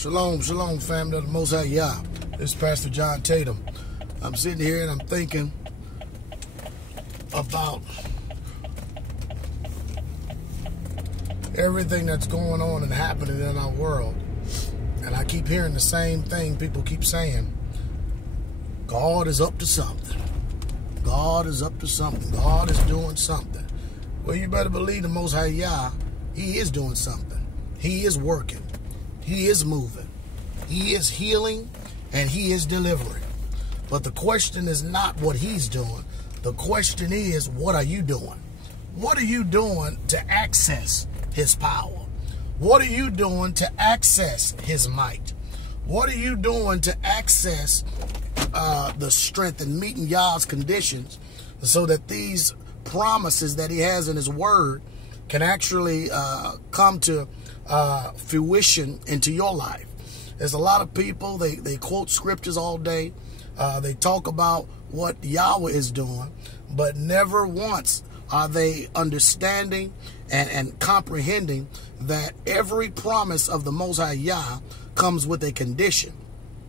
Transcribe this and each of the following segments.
Shalom, shalom, family of the Most High Yah. This is Pastor John Tatum. I'm sitting here and I'm thinking about everything that's going on and happening in our world. And I keep hearing the same thing people keep saying. God is up to something. God is up to something. God is doing something. Well, you better believe the Most High Yah, He is doing something. He is working. He is moving. He is healing and He is delivering. But the question is not what He's doing. The question is, what are you doing? What are you doing to access His power? What are you doing to access His might? What are you doing to access the strength and meeting Yah's conditions so that these promises that He has in His Word can actually come to fruition into your life? There's a lot of people, they quote scriptures all day. They talk about what Yahweh is doing, but never once are they understanding and comprehending that every promise of the Most High Yah comes with a condition.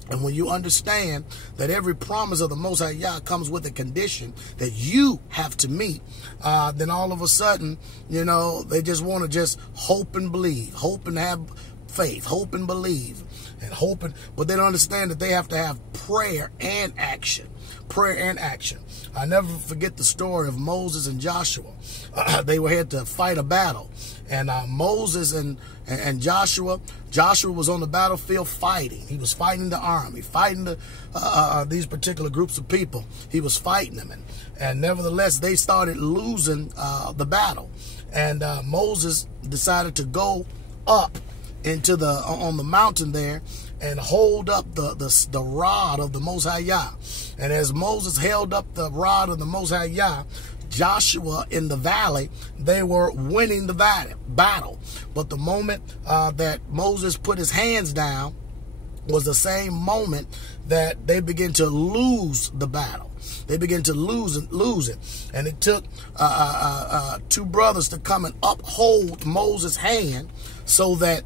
And when you understand that every promise of the Most High Yah comes with a condition that you have to meet, then all of a sudden, you know, they just want to just hope and believe, hope and have faith, hope and believe, and hoping, but they don't understand that they have to have prayer and action. Prayer and action. I never forget the story of Moses and Joshua. They were had to fight a battle, and Moses and Joshua was on the battlefield fighting. He was fighting the army, fighting these particular groups of people. He was fighting them, and nevertheless they started losing the battle. And Moses decided to go up into on the mountain there and hold up the rod of the Most High Yah. And as Moses held up the rod of the Most High Yah, Joshua in the valley, they were winning the battle. But the moment that Moses put his hands down was the same moment that they began to lose the battle. They began to lose it. And it took two brothers to come and uphold Moses' hand so that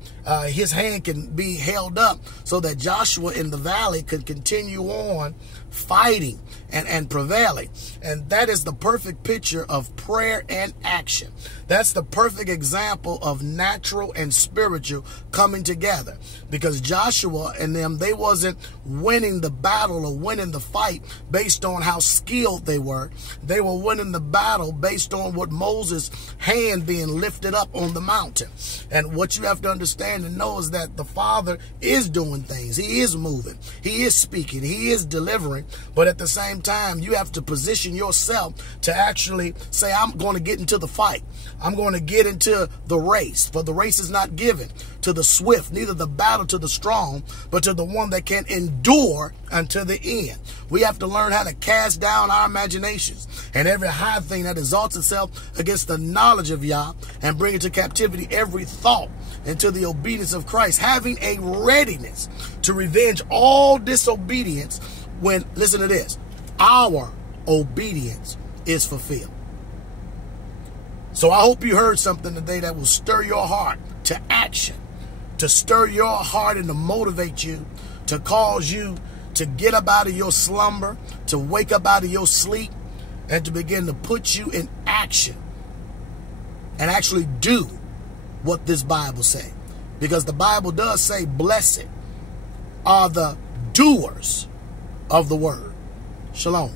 his hand can be held up so that Joshua in the valley could continue on fighting and prevailing. And that is the perfect picture of prayer and action. That's the perfect example of natural and spiritual coming together, because Joshua and them, they wasn't winning the battle or winning the fight based on how skilled they were. They were winning the battle based on what Moses' hand being lifted up on the mountain. And what you have to understand and know is that the Father is doing things. He is moving. He is speaking. He is delivering. But at the same time, you have to position yourself to actually say, I'm going to get into the fight. I'm going to get into the race. For the race is not given to the swift, neither the battle to the strong, but to the one that can endure until the end. We have to learn how to cast down our imaginations and every high thing that exalts itself against the knowledge of Yah, and bring into captivity every thought into the obedience of Christ, having a readiness to revenge all disobedience when, listen to this, our obedience is fulfilled. So I hope you heard something today that will stir your heart to action, to stir your heart and to motivate you, to cause you to get up out of your slumber, to wake up out of your sleep, and to begin to put you in action and actually do what this Bible says. Because the Bible does say, blessed are the doers of the word. Shalom.